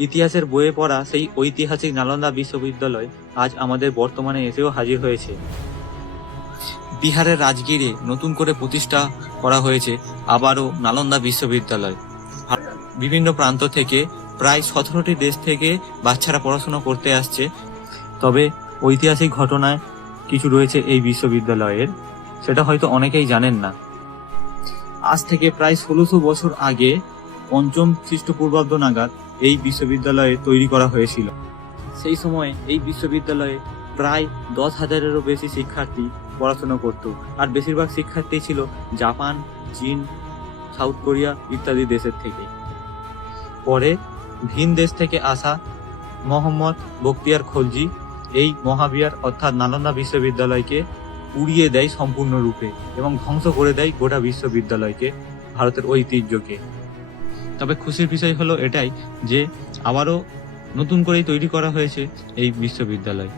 ইতিহাসের বইয়ে পড়া সেই ঐতিহাসিক নালন্দা বিশ্ববিদ্যালয় আজ আমাদের বর্তমানে এসেও হাজির হয়েছে। বিহারের রাজগীরে নতুন করে প্রতিষ্ঠা করা হয়েছে আবারও নালন্দা বিশ্ববিদ্যালয়। বিভিন্ন প্রান্ত থেকে প্রায় সতেরোটি দেশ থেকে বাচ্চারা পড়াশোনা করতে আসছে। তবে ঐতিহাসিক ঘটনায় কিছু রয়েছে এই বিশ্ববিদ্যালয়ের, সেটা হয়তো অনেকেই জানেন না। আজ থেকে প্রায় ষোলোশো বছর আগে পঞ্চম খ্রিস্টপূর্বাব্দ নাগাদ এই বিশ্ববিদ্যালয়ে তৈরি করা হয়েছিল। সেই সময় এই বিশ্ববিদ্যালয়ে প্রায় দশ হাজারেরও বেশি শিক্ষার্থী পড়াশোনা করত। আর বেশিরভাগ শিক্ষার্থী ছিল জাপান, চীন, সাউথ কোরিয়া ইত্যাদি দেশের থেকে। পরে ভিন দেশ থেকে আসা মোহাম্মদ বক্তিয়ার খলজি এই মহাবিহার অর্থাৎ নালন্দা বিশ্ববিদ্যালয়কে উড়িয়ে দেয় সম্পূর্ণরূপে এবং ধ্বংস করে দেয় গোটা বিশ্ববিদ্যালয়কে, ভারতের ঐতিহ্যকে। তবে খুশির বিষয় হলো এটাই যে আবারও নতুন করেই তৈরি করা হয়েছে এই বিশ্ববিদ্যালয়।